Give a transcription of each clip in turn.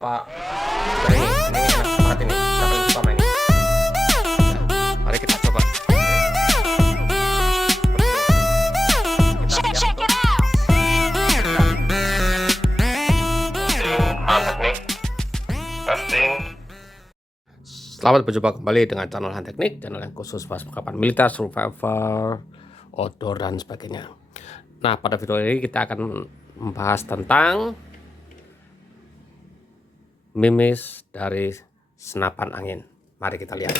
Pak, ini enak banget ini. Saya paling suka main ini. Mari kita coba. Mantap nih. Testing. Selamat berjumpa kembali dengan channel Han Teknik, channel yang khusus bahas perlengkapan militer, survival, outdoor dan sebagainya. Nah, pada video ini kita akan membahas tentang mimis dari senapan angin. Mari kita lihat.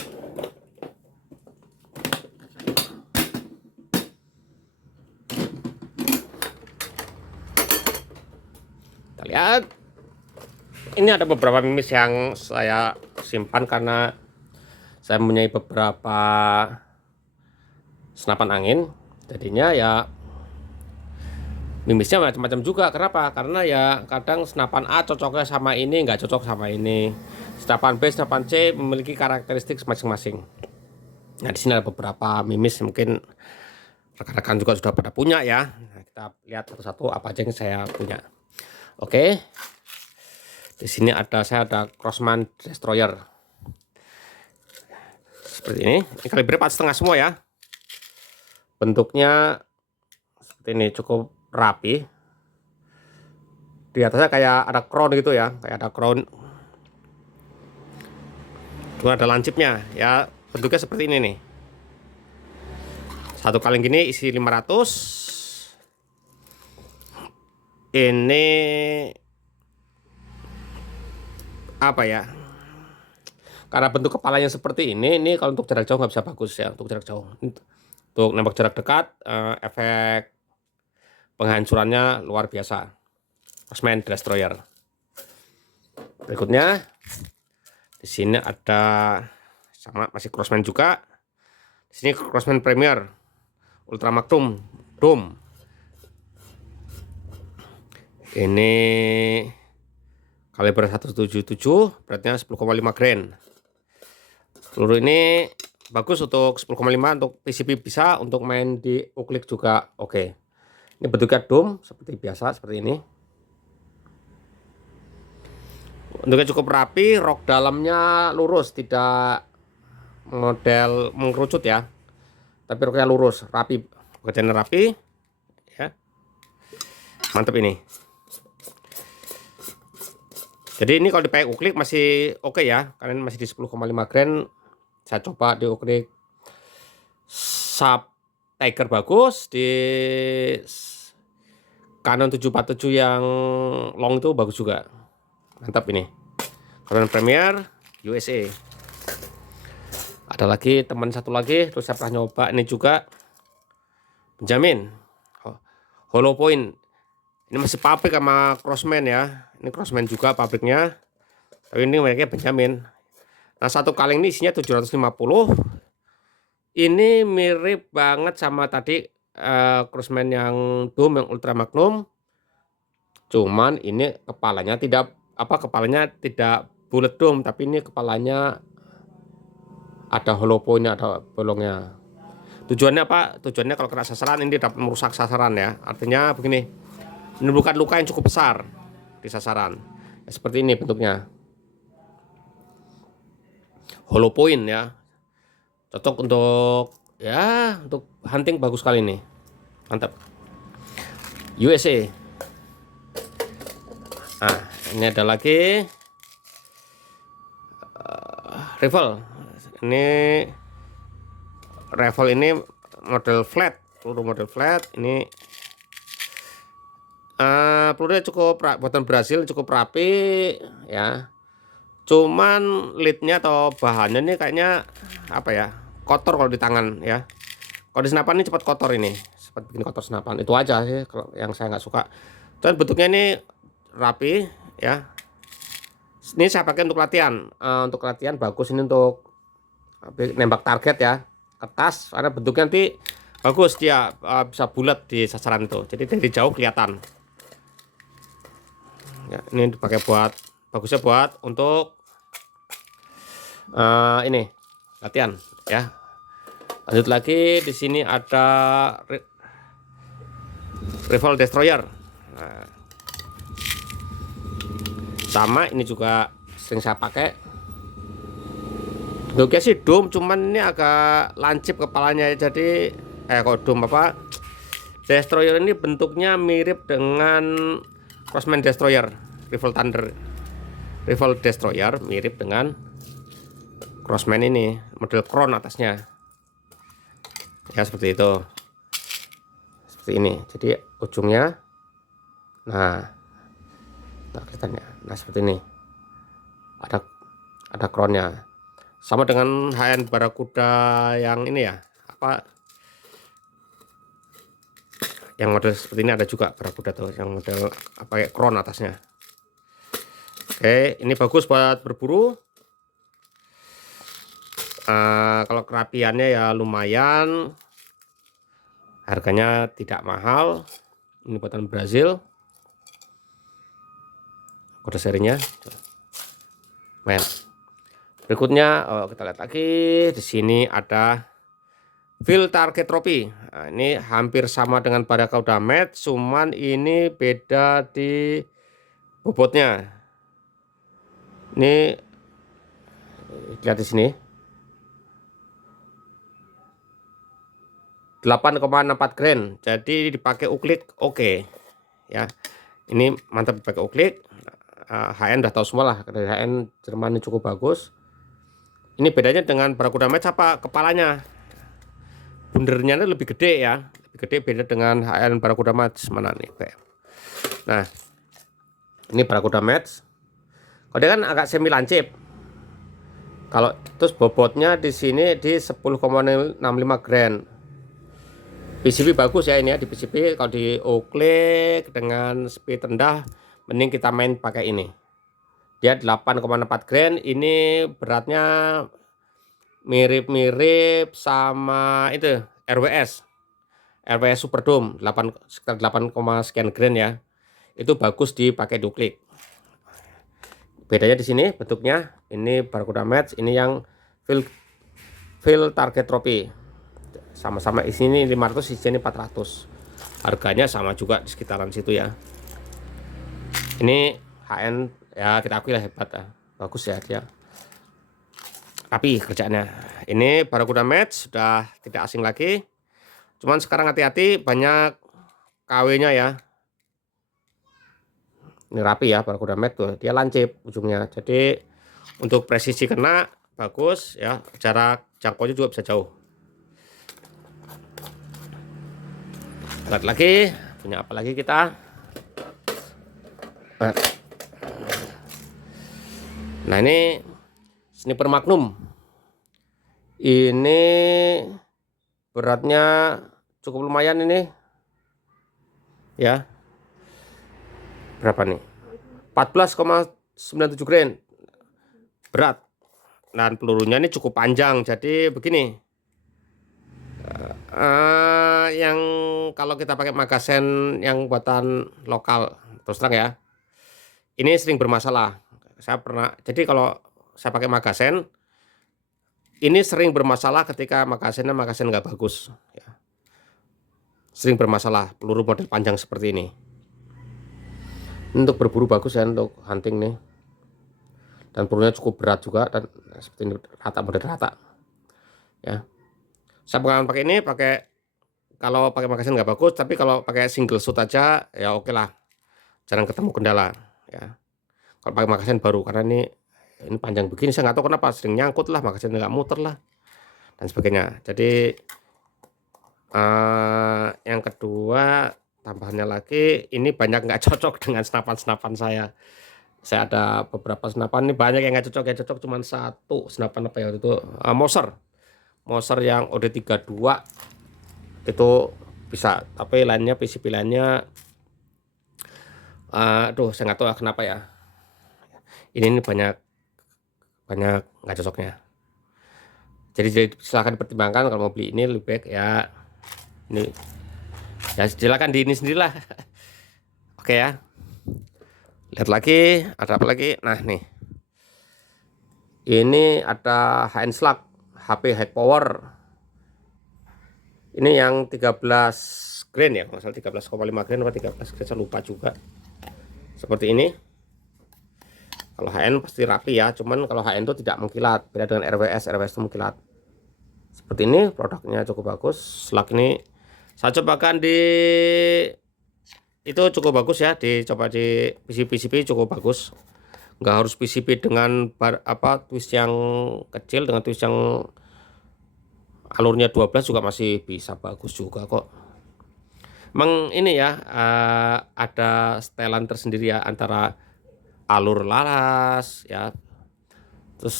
Kita lihat. Ini ada beberapa mimis yang saya simpan karena saya mempunyai beberapa senapan angin. Jadinya ya mimisnya macam-macam juga. Kenapa? Karena ya kadang senapan A cocoknya sama ini, nggak cocok sama ini. Senapan B, senapan C memiliki karakteristik masing-masing. Nah, di sini ada beberapa mimis, mungkin rekan-rekan juga sudah pada punya ya. Nah, kita lihat satu-satu apa aja yang saya punya. Oke. Di sini saya ada Crosman Destroyer. Seperti ini. Ini kaliber 4,5 semua ya. Bentuknya seperti ini, cukup rapi. Di atasnya kayak ada crown gitu ya, kayak ada crown. Cuma ada lancipnya ya, bentuknya seperti ini nih. Satu kaleng gini isi 500. Ini apa ya? Karena bentuk kepalanya seperti ini kalau untuk jarak jauh nggak bisa bagus ya, untuk jarak jauh. Untuk nembak jarak dekat, efek penghancurannya luar biasa. Crosman Destroyer. Berikutnya di sini ada sama masih Crosman juga. Di sini Crosman Premier Ultra Magnum Dome. Ini kaliber 177, beratnya 10,5 grain. Peluru ini bagus untuk 10,5 untuk PCP bisa, untuk main di uklik juga oke. Ini bentuknya dome seperti biasa, seperti ini. Bentuknya cukup rapi, rok dalamnya lurus, tidak model mengerucut ya. Tapi roknya lurus, rapi, pekerjaannya rapi. Ya. Mantap ini. Jadi ini kalau dipakai uklik masih oke ya, karena masih di 10,5 grain. Saya coba di uklik Sub Tiger bagus, di Canon 747 yang long itu bagus juga. Mantap ini. Canon Premier USA. Ada lagi teman satu lagi, terus saya pernah nyoba ini juga Benjamin Hollow Point. Ini masih pabrik sama Crosman ya. Ini Crosman juga pabriknya. Tapi ini mereknya Benjamin. Nah, satu kaleng ini isinya 750. Ini mirip banget sama tadi Crosman yang Dome, yang Ultra Magnum. Cuman ini kepalanya tidak bulat dome, tapi ini kepalanya ada hollow point-nya, ada bolongnya. Tujuannya apa? Tujuannya kalau kena sasaran ini dapat merusak sasaran ya. Artinya begini, menimbulkan luka yang cukup besar di sasaran. Ya, seperti ini bentuknya. Hollow point ya. Cocok untuk ya, untuk hunting bagus sekali nih. Mantap. USA. Nah, ini ada lagi rifle. Ini rifle ini model flat, peluru model flat. Ini pelurunya cukup buatan Brazil, cukup rapi ya. Cuman leadnya atau bahannya ini kayaknya apa ya, kotor kalau di tangan ya. Kalau di senapan ini cepat kotor, ini cepat bikin kotor senapan. Itu aja sih kalau yang saya nggak suka. Dan bentuknya ini rapi ya. Ini saya pakai untuk latihan. Untuk latihan bagus ini, untuk nembak target ya, kertas, karena bentuknya nanti bagus, dia bisa bulat di sasaran itu. Jadi dari jauh kelihatan. Ya, ini dipakai buat, bagusnya buat untuk ini latihan ya. Lanjut lagi, di sini ada Rifle Destroyer. Nah, Sama ini juga sering saya pakai. Bentuknya sih dom, cuman ini agak lancip kepalanya, jadi kok dom apa, destroyer ini bentuknya mirip dengan Crossman Destroyer, Rifle Thunder, Rifle Destroyer mirip dengan Crossman ini, model crown atasnya ya, seperti itu, seperti ini. Jadi ujungnya, nah kelihatannya, nah seperti ini, ada crownnya, sama dengan HN Barakuda yang ini ya, apa yang model seperti ini, ada juga Barakuda tuh yang model pakai crown atasnya. Oke, ini bagus buat berburu. Kalau kerapiannya ya lumayan, harganya tidak mahal. Ini buatan Brazil, kode serinya. Men. Berikutnya kita lihat lagi, di sini ada Field Target Trophy. Nah, ini hampir sama dengan Barakuda Match, cuman ini beda di bobotnya. Ini lihat di sini, 8,64 gram. Jadi dipakai uklik oke. Ya. Ini mantap dipakai uklik. HN udah tahu semua lah, dari HN Jerman ini cukup bagus. Ini bedanya dengan Barakuda Match apa? Kepalanya. Bundernya lebih gede ya. Lebih gede, beda dengan HN Barakuda Match. Mana nih? Nah, ini Barakuda Match. Kalau dia kan agak semi lancip. Kalau terus bobotnya di sini di 10,65 gram. PCB bagus ya ini ya, di PCB. Kalau di uklik dengan speed rendah, mending kita main pakai ini. Dia 8,4 gram. Ini beratnya mirip-mirip sama itu RWS Superdome, sekitar 8, sekian gram ya. Itu bagus dipakai di uklik. Bedanya di sini bentuknya, ini Barakuda Match, ini yang Field Target Trophy. Sama-sama isi ini 500, isi ini 400. Harganya sama juga di sekitaran situ ya. Ini HN ya, kita akui lah hebat ya. Bagus ya dia. Tapi kerjaannya. Ini Barakuda Match sudah tidak asing lagi. Cuman sekarang hati-hati, banyak KW-nya ya. Ini rapi ya Barakuda Match tuh, dia lancip ujungnya. Jadi untuk presisi kena bagus ya, jarak jangkaunya juga bisa jauh. Lihat lagi, punya apa lagi kita? Nah ini Sniper Magnum. Ini beratnya cukup lumayan ini. Ya. Berapa nih? 14,97 gram. Berat. Dan pelurunya ini cukup panjang. Jadi begini. Yang kalau kita pakai magazen yang buatan lokal, terus terang ya, ini sering bermasalah. Saya pernah, jadi kalau saya pakai magazen ini sering bermasalah ketika magazen nggak bagus ya. Sering bermasalah peluru model panjang seperti ini. Untuk berburu bagus ya, untuk hunting nih. Dan pelurunya cukup berat juga, dan seperti ini rata, model rata ya. Saya pengalaman pakai ini, kalau pakai magazen nggak bagus, tapi kalau pakai single shoot aja ya oke lah, jarang ketemu kendala ya. Kalau pakai magazen baru, karena ini panjang begini, saya nggak tahu kenapa sering nyangkut lah, magazen nggak muter lah dan sebagainya. Jadi yang kedua, tambahannya lagi, ini banyak nggak cocok dengan senapan saya. Saya ada beberapa senapan, ini banyak yang nggak cocok, cuman satu senapan apa ya itu, Moser yang OD32 itu bisa, tapi lainnya PCB lainnya aduh saya nggak tahu kenapa ya, ini banyak nggak cocoknya. Jadi silahkan dipertimbangkan kalau mau beli ini, lebih baik ya ini ya, silakan di ini sendirilah. Oke ya, lihat lagi ada apa lagi. Nah nih, ini ada HN Slug HP High Power. Ini yang 13 grain ya, masalah 13,5 grain atau 13 grain, saya lupa juga. Seperti ini. Kalau HN pasti rapi ya, cuman kalau HN itu tidak mengkilat, beda dengan RWS. RWS itu mengkilat. Seperti ini, produknya cukup bagus. Slug ini saya cobakan di itu cukup bagus ya, dicoba di PCB cukup bagus. Nggak harus PCB dengan twist yang kecil, dengan twist yang alurnya 12 juga masih bisa bagus juga kok. Emang ini ya, ada setelan tersendiri ya antara alur laras ya, terus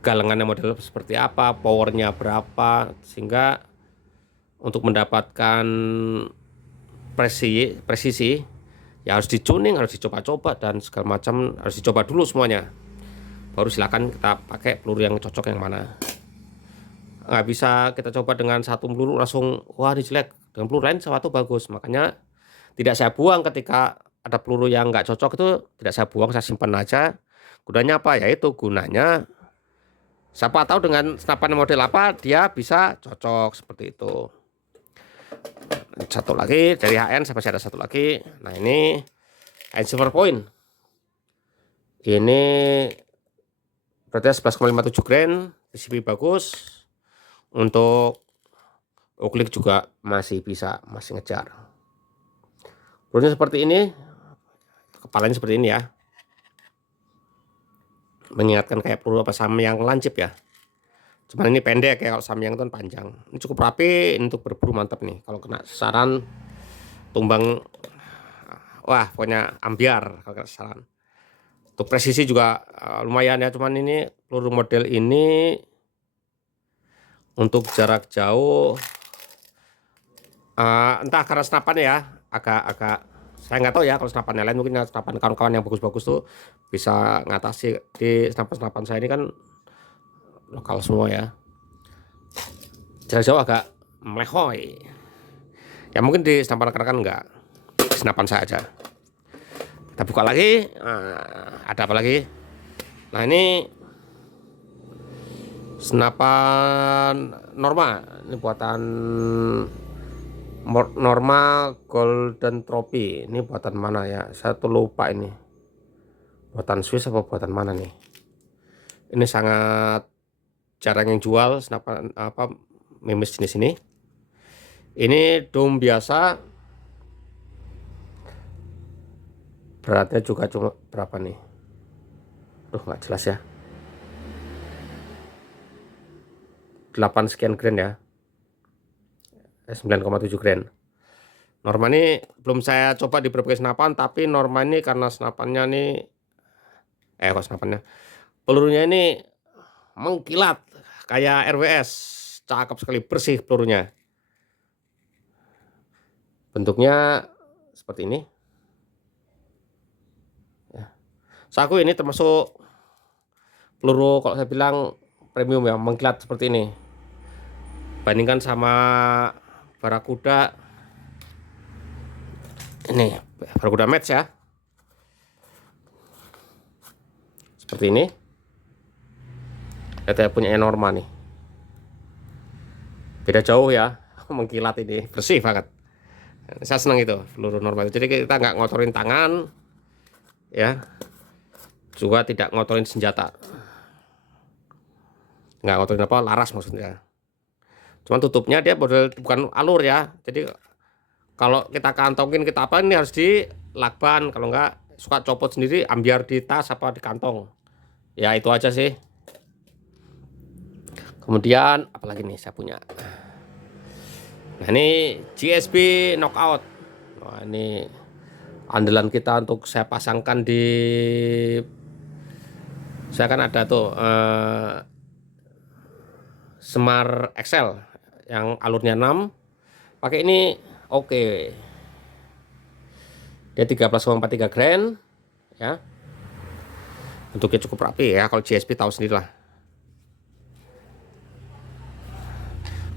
galengannya model seperti apa, powernya berapa, sehingga untuk mendapatkan presisi ya harus dicuning, harus dicoba-coba dan segala macam, harus dicoba dulu semuanya. Baru silakan kita pakai peluru yang cocok yang mana. Nggak bisa kita coba dengan satu peluru langsung wah ini jelek, dengan peluru lain satu bagus. Makanya tidak saya buang ketika ada peluru yang nggak cocok, itu tidak saya buang, saya simpan aja. Gunanya apa? Yaitu gunanya siapa tahu dengan senapan model apa dia bisa cocok seperti itu. Satu lagi dari HN, sampai ada satu lagi. Nah ini HN Silver Point. Ini berarti 11,57 grain, PCB bagus. Untuk uklik juga masih bisa, masih ngejar. Pelurunya seperti ini, kepalanya seperti ini ya, mengingatkan kayak peluru Samyang lancip ya. Cuman ini pendek ya, kalau Samyang itu panjang. Ini cukup rapi, ini untuk berburu mantap nih. Kalau kena sasaran tumbang, wah pokoknya ambiar kalau kena sasaran. Untuk presisi juga lumayan ya, cuman ini peluru model ini untuk jarak jauh, entah karena senapan ya, agak saya nggak tahu ya, kalau senapan lain mungkin senapan kawan-kawan yang bagus-bagus tuh bisa ngatasi. Di senapan saya ini kan lokal semua ya, jarak jauh agak melehoy ya, mungkin di senapan rekan-rekan enggak, senapan saya aja. Kita buka lagi, ada apa lagi? Nah ini senapan Norma, ini buatan Norma Golden Trophy. Ini buatan mana ya, saya tuh lupa ini buatan Swiss apa buatan mana nih. Ini sangat jarang yang jual senapan mimis jenis ini. Ini dom biasa, beratnya juga cuma berapa nih, nggak jelas ya, 8 sekian grain ya, 9,7 grain. Norma ini belum saya coba di berbagai senapan, tapi Norma ini karena senapannya nih pelurunya ini mengkilat kayak RWS, cakep sekali, bersih pelurunya. Bentuknya seperti ini ya. Saku ini termasuk peluru kalau saya bilang premium ya, mengkilat seperti ini. Bandingkan sama Barakuda, ini Barakuda Match ya, seperti ini. Kita punya Norma nih, beda jauh ya, mengkilat ini, bersih banget. Saya senang itu peluru Norma itu, jadi kita nggak ngotorin tangan ya, juga tidak ngotorin senjata, nggak ngotorin laras maksudnya. Cuman tutupnya dia bukan alur ya, jadi kalau kita kantongin kita ini harus dilakban, kalau nggak suka copot sendiri, ambiar di tas apa di kantong ya. Itu aja sih. Kemudian apalagi nih saya punya, nah ini GSP Knockout. Nah ini andalan kita untuk saya pasangkan di, saya kan ada tuh Semar Excel yang alurnya 6, pakai ini oke. Dia 13,43 grain ya, bentuknya cukup rapi ya, kalau GSP tahu sendiri lah,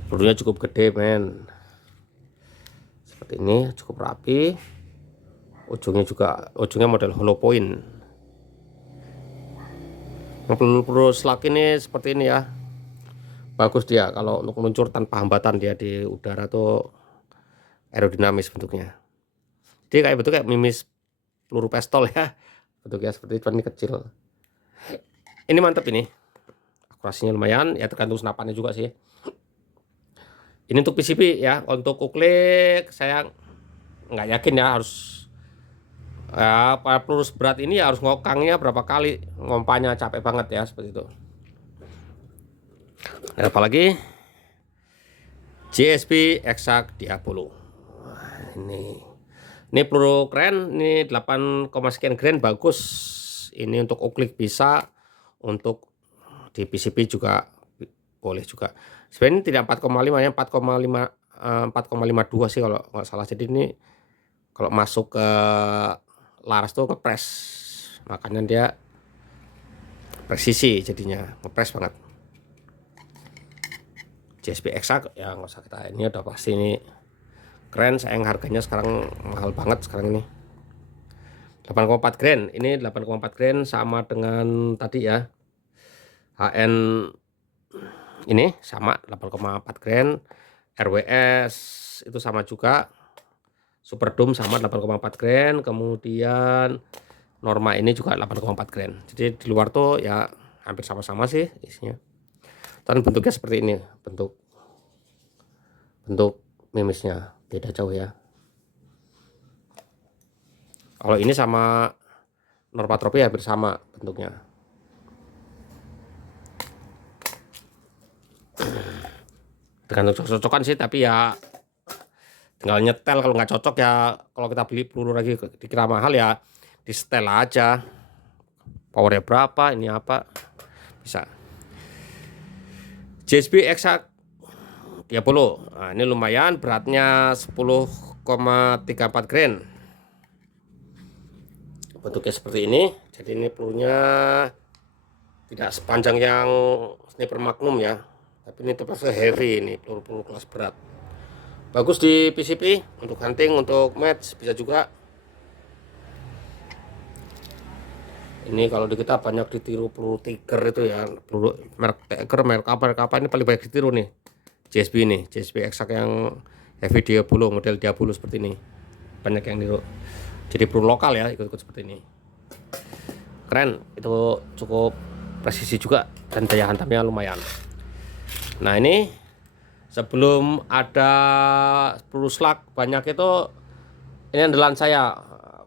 pelurunya cukup gede men, seperti ini, cukup rapi. Ujungnya model hollow point. Peluru slug ini seperti ini ya, bagus dia kalau untuk meluncur tanpa hambatan, dia di udara tuh aerodinamis bentuknya. Dia kayak mimis peluru pistol ya, bentuknya seperti itu, ini kecil. Ini mantep ini, akurasinya lumayan ya, tergantung senapannya juga sih. Ini untuk PCB ya. Untuk uklik saya nggak yakin ya, harus ya, peluru berat ini harus ngokangnya berapa kali, ngompanya capek banget ya, seperti itu. Dan apalagi JSP Exact Diabolo. Wah, ini peluru keren, ini 8, sekian grain, bagus. Ini untuk uklik bisa, untuk di PCB juga boleh juga. Sebenarnya tidak 4,5 ya, 4,52 sih kalau nggak salah. Jadi ini kalau masuk ke laras tuh ngepres, makanya dia presisi, jadinya ngepres banget. JSP Exact ya nggak usah kita, ini udah pasti ini keren. Sayang harganya sekarang mahal banget sekarang ini. 8,4 grain, ini 8,4 grain sama dengan tadi ya, HN ini sama 8,4 grain, RWS itu sama juga, Super Doom sama 8,4 grain, kemudian Norma ini juga 8,4 grain. Jadi di luar tuh ya hampir sama-sama sih isinya. Dan bentuknya seperti ini, bentuk mimisnya beda jauh ya. Kalau ini sama Norma Trophy hampir sama bentuknya. Tergantung cocok-cocokan sih, tapi ya tinggal nyetel. Kalau nggak cocok ya, kalau kita beli peluru lagi dikira mahal ya di setel aja, powernya berapa, ini apa, bisa. JSP Exact Diabolo, nah, ini lumayan, beratnya 10,34 grain. Bentuknya seperti ini. Jadi ini pelurunya tidak sepanjang yang sniper Magnum ya, tapi ini terpaksa heavy, ini peluru kelas berat. Bagus di PCP, untuk hunting, untuk match bisa juga. Ini kalau di kita banyak ditiru peluru Tiger itu ya, peluru merek Tiger, merek apa ini paling banyak ditiru nih. JSP ini, JSP Exact yang heavy Diabolo, model Diabolo seperti ini, banyak yang niru. Jadi peluru lokal ya, ikut-ikut seperti ini. Keren, itu cukup presisi juga dan daya hantamnya lumayan. Nah ini sebelum ada peluru slug banyak itu, ini andalan saya,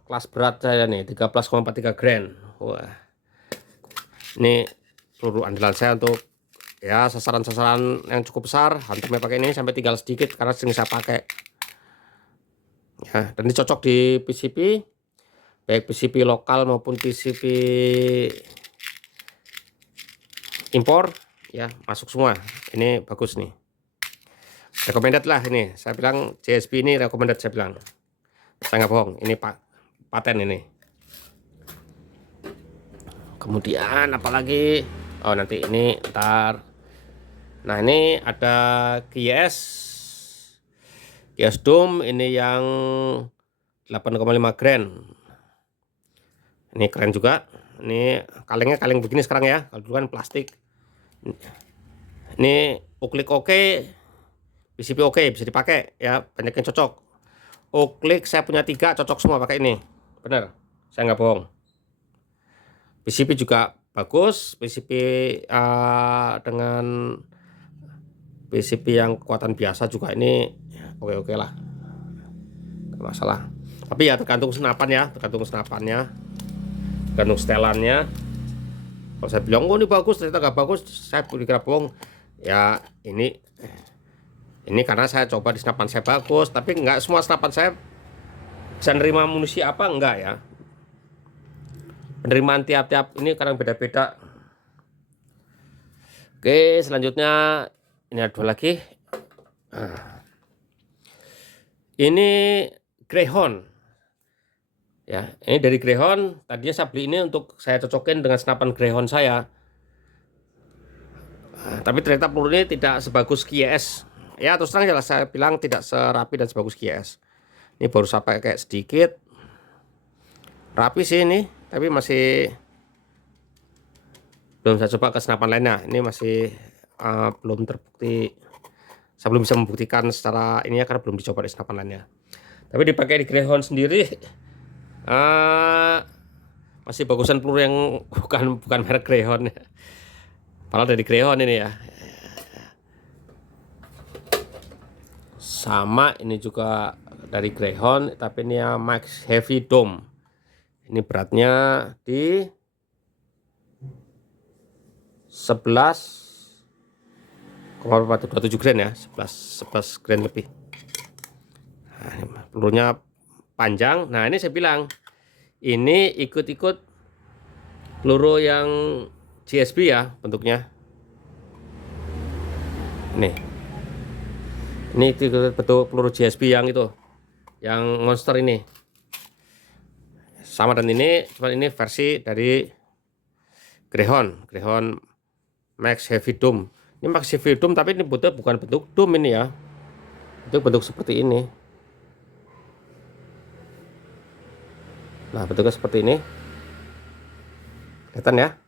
kelas berat saya nih, 13,43 grain. Wah, ini peluru andalan saya untuk ya sasaran-sasaran yang cukup besar. Hantamnya pakai ini sampai tinggal sedikit karena sering saya pakai ya. Dan ini cocok di PCP, baik PCP lokal maupun PCP impor ya, masuk semua. Ini bagus nih, recommended lah. Ini saya bilang JSP ini recommended, saya bilang, saya nggak bohong, ini paten ini. Kemudian apalagi, oh nanti ini ntar. Nah ini ada GS Doom, ini yang 8,5 grain. Ini keren juga. Ini kalengnya kaleng begini sekarang ya, kalau dulu kan plastik. Ini uklik oke, PCP oke, bisa dipakai ya, banyak yang cocok. Uklik saya punya 3, cocok semua pakai ini, bener, saya nggak bohong. PCP juga bagus, PCP dengan PCP yang kekuatan biasa juga ini oke lah, nggak masalah. Tapi ya tergantung senapan ya, tergantung senapannya, tergantung setelannya. Kalau saya bilang oh ini bagus, ternyata nggak bagus, saya dikira bohong ya. Ini karena saya coba di senapan saya bagus, tapi nggak semua senapan saya bisa nerima amunisi apa, enggak ya. Penerimaan tiap-tiap ini kadang beda-beda. Oke, selanjutnya ini ada 2 lagi. Ini Greyhound ya, ini dari Greyhound. Tadinya saya beli ini untuk saya cocokin dengan senapan Greyhound saya, tapi ternyata peluru ini tidak sebagus GS ya. Terus terang jelas saya bilang tidak serapi dan sebagus GS. Ini baru saya pakai sedikit, rapi sih ini, tapi masih belum saya coba ke senapan lainnya. Ini masih belum terbukti, saya belum bisa membuktikan secara ini ya, karena belum dicoba di senapan lainnya. Tapi dipakai di Greyhound sendiri Masih bagusan peluru yang bukan merek Greyhound ya. Padahal dari Greyhound ini ya. Sama ini juga dari Greyhound, tapi ini ya Max Heavy Dome. Ini beratnya di 11,27 gram ya, 11 gram lebih. Nah, ini pelurunya panjang. Nah, ini saya bilang ini ikut-ikut peluru yang GSB ya bentuknya. Ini ikut bentuk peluru GSB yang itu, yang monster ini. Sama dan ini, cuma ini versi dari Greyhound Max Heavy Dome. Ini Max Heavy Dome tapi ini bukan bentuk dome ini ya. Itu bentuk seperti ini. Nah, bentuknya seperti ini. Kelihatan ya?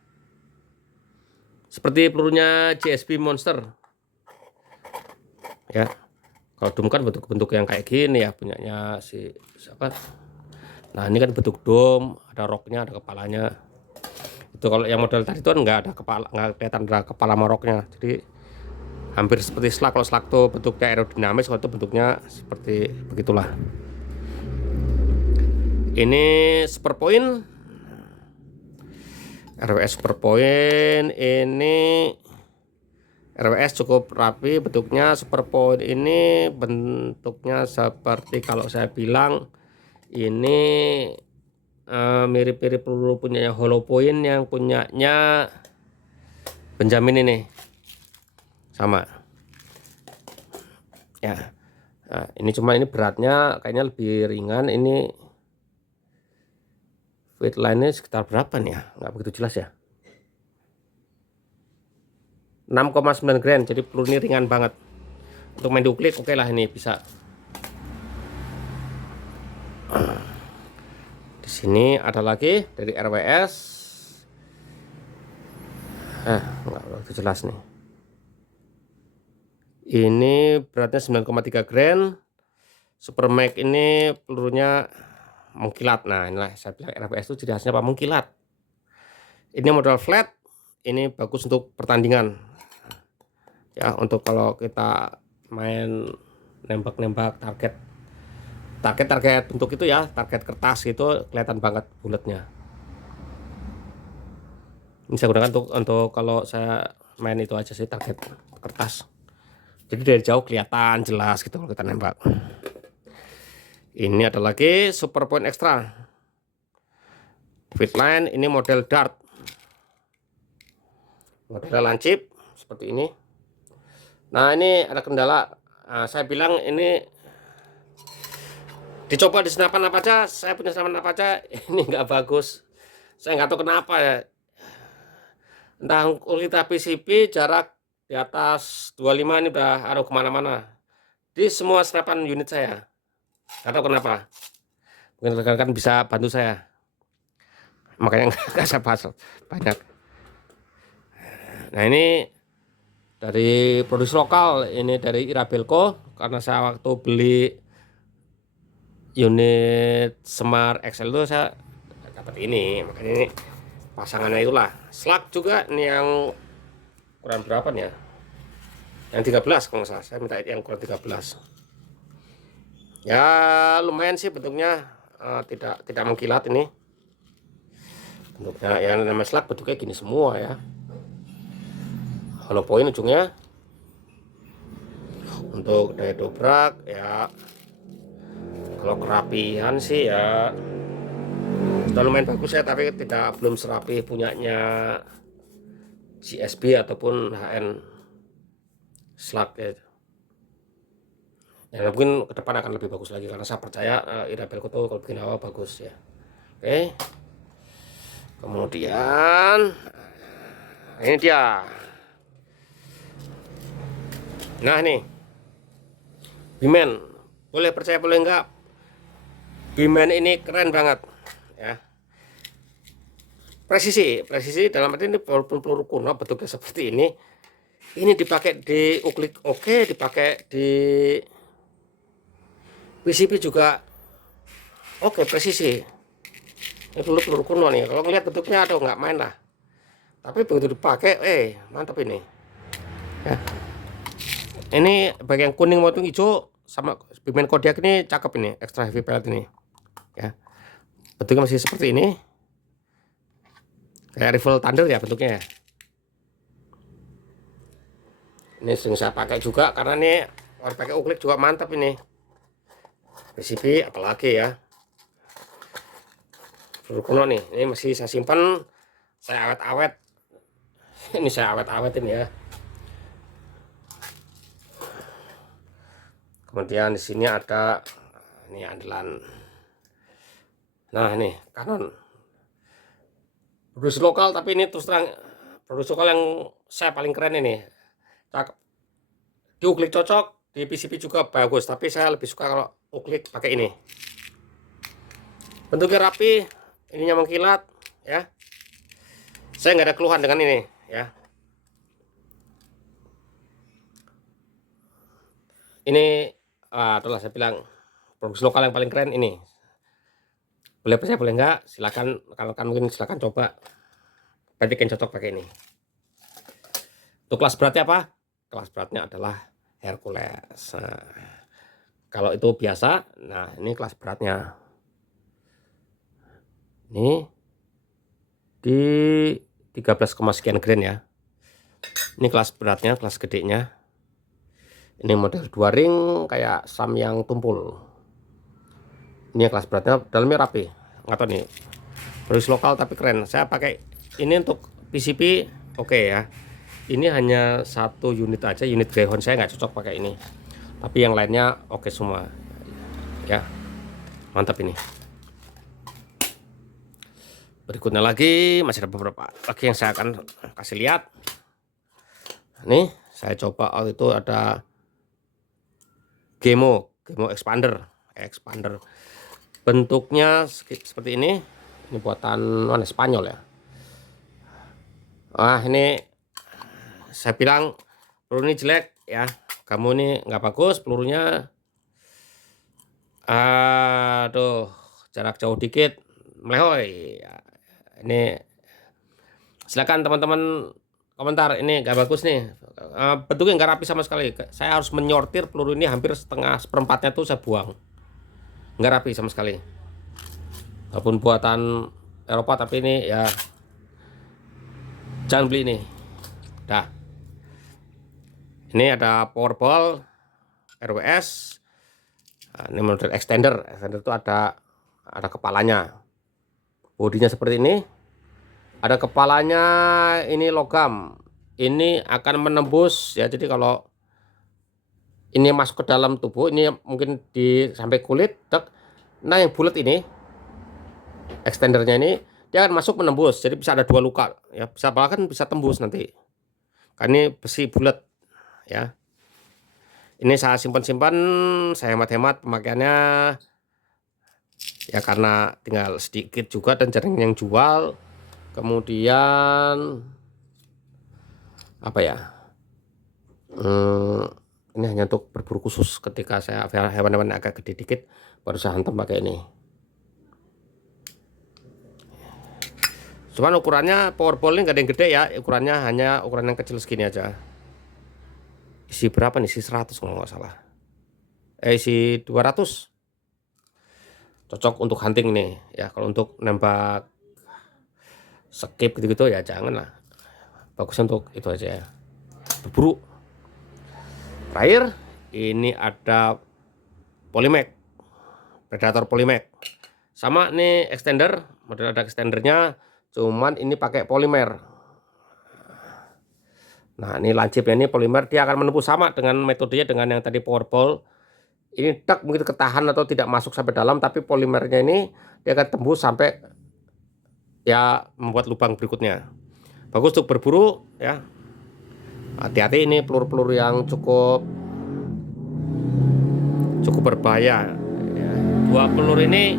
Seperti pelurunya GSB Monster. Ya. Kalau dome kan bentuk-bentuk yang kayak gini ya, punyanya si siapa? Nah, ini kan bentuk dome, ada roknya, ada kepalanya. Itu kalau yang model tadi itu kan nggak ada kepala, nggak kelihatan ada kepala moroknya. Jadi hampir seperti slug. Kalau slug itu bentuknya aerodinamis, kalau itu bentuknya seperti begitulah. Ini super point RWS super point. Ini RWS cukup rapi bentuknya. Super point ini bentuknya seperti kalau saya bilang ini mirip-mirip peluru punyanya hollow point yang punyanya Benjamin ini, sama ya. Nah, ini cuma ini beratnya kayaknya lebih ringan. Ini weight line-nya sekitar berapa nih ya, nggak begitu jelas ya, 6,9 gram. Jadi peluru ini ringan banget untuk main duklik. Oke lah, ini bisa. Di sini ada lagi dari RWS. Nggak begitu jelas nih. Ini beratnya 9,3 gram. Super Mag ini pelurunya mengkilat. Nah, inilah saya bilang RWS itu ciri khasnya apa? Mengkilat. Ini model flat. Ini bagus untuk pertandingan. Ya, untuk kalau kita main nembak-nembak target bentuk itu ya, target kertas itu kelihatan banget bulatnya. Ini saya gunakan untuk kalau saya main itu aja sih, target kertas. Jadi dari jauh kelihatan jelas gitu kalau kita nembak. Ini ada lagi super point extra. Fitline ini model dart. Model lancip seperti ini. Nah, ini ada kendala. Nah, saya bilang ini dicoba di senapan apa aja. Saya punya senapan apa aja, ini nggak bagus. Saya nggak tahu kenapa ya. Entah kita PCP jarak di atas 25 ini udah aruh kemana-mana di semua senapan unit saya. Nggak tahu kenapa. Mungkin rekan-rekan bisa bantu saya. Makanya nggak saya bahas banyak. Nah, ini dari produksi lokal, ini dari Irabelco. Karena saya waktu beli unit Semar XL itu saya dapat ini, makanya ini pasangannya itulah. Slug juga ini yang ukuran berapa nih ya, yang 13 kalau nggak salah. Saya minta yang ukuran 13 ya, lumayan sih bentuknya. Tidak mengkilat ini bentuknya. Yang namanya slug bentuknya gini semua ya, hollow point ujungnya. Untuk daya dobrak ya, kalau kerapihan sih ya sudah lumayan bagus ya, tapi belum serapi punyanya GSB ataupun HN Slug ya. Ya, mungkin ke depan akan lebih bagus lagi karena saya percaya Irabelco tuh kalau bikin awal bagus ya. Oke. Kemudian ini dia. Nah, nih Bimen, boleh percaya boleh enggak, Bimen ini keren banget ya. Presisi dalam arti ini peluru kuno bentuknya seperti ini dipakai di uklik, oke, dipakai di PCP juga oke, presisi. Ini dulu peluru kuno nih, kalau ngeliat bentuknya aduh nggak main lah, tapi begitu dipakai mantap ini ya. Ini bagian kuning maupun hijau sama pigmen Kodiak ini cakep, ini extra heavy pellet ini ya. Bentuknya masih seperti ini, kayak rifle Thunder ya bentuknya ya. Ini sering saya pakai juga karena ini kalau pakai uklik juga mantap ini. PCB apalagi ya, peluru kuno nih, ini masih saya simpan, saya awet-awet. Ini saya awet-awetin ya. Kemudian di sini ada ini andalan. Nah ini Canon produksi lokal, tapi ini terus terang produksi lokal yang saya paling keren ini. Cakep. Di uklik cocok, di PCB juga bagus, tapi saya lebih suka kalau uklik pakai ini. Bentuknya rapi, ininya mengkilat ya. Saya nggak ada keluhan dengan ini ya. Ini itulah saya bilang produksi lokal yang paling keren ini. Boleh percaya boleh enggak, silakan, kalau kan mungkin silakan coba, banyak yang cocok pakai ini. Untuk kelas beratnya apa? Kelas beratnya adalah Hercules. Nah, kalau itu biasa, nah ini kelas beratnya. Ini di 13, sekian gram ya. Ini kelas beratnya, kelas gedenya. Ini model 2 ring kayak SAM yang tumpul. Ini kelas beratnya, dalamnya rapi. Nggak tahu nih, produksi lokal tapi keren. Saya pakai ini untuk PCB oke ya. Ini hanya satu unit aja, unit Greyhound saya nggak cocok pakai ini. Tapi yang lainnya oke semua. Ya, mantap ini. Berikutnya lagi masih ada beberapa lagi yang saya akan kasih lihat. Nih, saya coba waktu itu ada Gemo expander. Bentuknya seperti ini. Ini buatan mana, Spanyol ya. Ini saya bilang peluru ini jelek ya. Kamu ini nggak bagus pelurunya. Aduh, jarak jauh dikit melehoy. Ini silakan teman-teman komentar, ini nggak bagus nih. Bentuknya nggak rapi sama sekali. Saya harus menyortir peluru ini, hampir setengah seperempatnya tuh saya buang. Nggak rapi sama sekali. Walaupun buatan Eropa, tapi ini ya jangan beli ini. Dah. Ini ada powerball RWS. Nah, ini model extender. Extender itu ada kepalanya. Bodinya seperti ini. Ada kepalanya, ini logam. Ini akan menembus ya. Jadi kalau ini masuk ke dalam tubuh, ini mungkin sampai kulit. Nah, yang bulat ini, extendernya ini, dia akan masuk menembus. Jadi bisa ada 2 luka ya. Bisa bahkan bisa tembus nanti. Karena ini besi bulat ya. Ini saya simpan-simpan, saya hemat-hemat pemakaiannya ya, karena tinggal sedikit juga dan jarang yang jual. Kemudian apa ya, ini hanya untuk berburu khusus. Ketika saya hewan-hewan agak gede dikit, baru saya hantam pakai ini. Cuman ukurannya powerball ini nggak ada yang gede ya, ukurannya hanya ukuran yang kecil segini aja. Isi berapa nih? Isi 100 kalau nggak salah. Isi 200. Cocok untuk hunting nih ya. Kalau untuk nembak skip gitu-gitu ya jangan lah. Bagus untuk itu aja ya, berburu. Terakhir ini ada Polymac, Predator Polymac. Sama nih extender, model ada extendernya, cuman ini pakai polimer. Nah, ini lancipnya ini polimer, dia akan menembus sama dengan metodenya dengan yang tadi powerball. Ini mungkin ketahan atau tidak masuk sampai dalam, tapi polimernya ini dia akan tembus sampai ya membuat lubang berikutnya. Bagus untuk berburu ya. Hati-hati, ini peluru-peluru yang cukup berbahaya ya. 2 peluru ini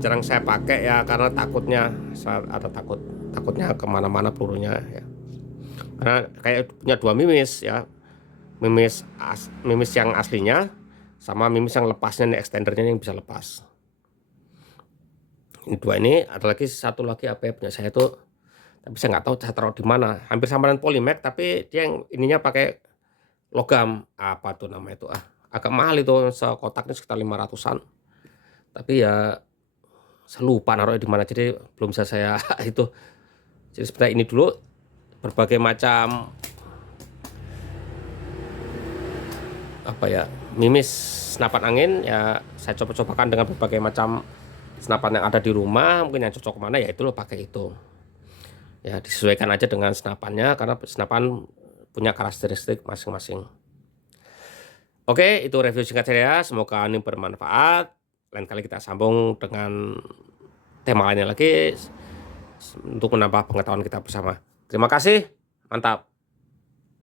jarang saya pakai ya, karena takutnya takutnya kemana-mana pelurunya ya. Karena kayak punya 2 mimis ya, mimis yang aslinya sama mimis yang lepasnya nih, extendernya yang bisa lepas Ini 2 ini, ada lagi satu lagi apa ya, punya saya tuh, tapi saya nggak tahu saya taruh di mana. Hampir sama dengan Polymac, tapi dia yang ininya pakai logam. Apa tuh namanya itu, agak mahal itu, sekotaknya sekitar 500-an. Tapi ya saya lupa naruhnya di mana, jadi belum bisa saya itu. Jadi seperti ini dulu, berbagai macam apa ya, mimis senapan angin ya saya coba-cobakan dengan berbagai macam senapan yang ada di rumah. Mungkin yang cocok mana ya itu lo pakai itu. Ya disesuaikan aja dengan senapannya, karena senapan punya karakteristik masing-masing. Oke, itu review singkat saya, semoga ini bermanfaat. Lain kali kita sambung dengan tema lainnya lagi untuk menambah pengetahuan kita bersama. Terima kasih, mantap.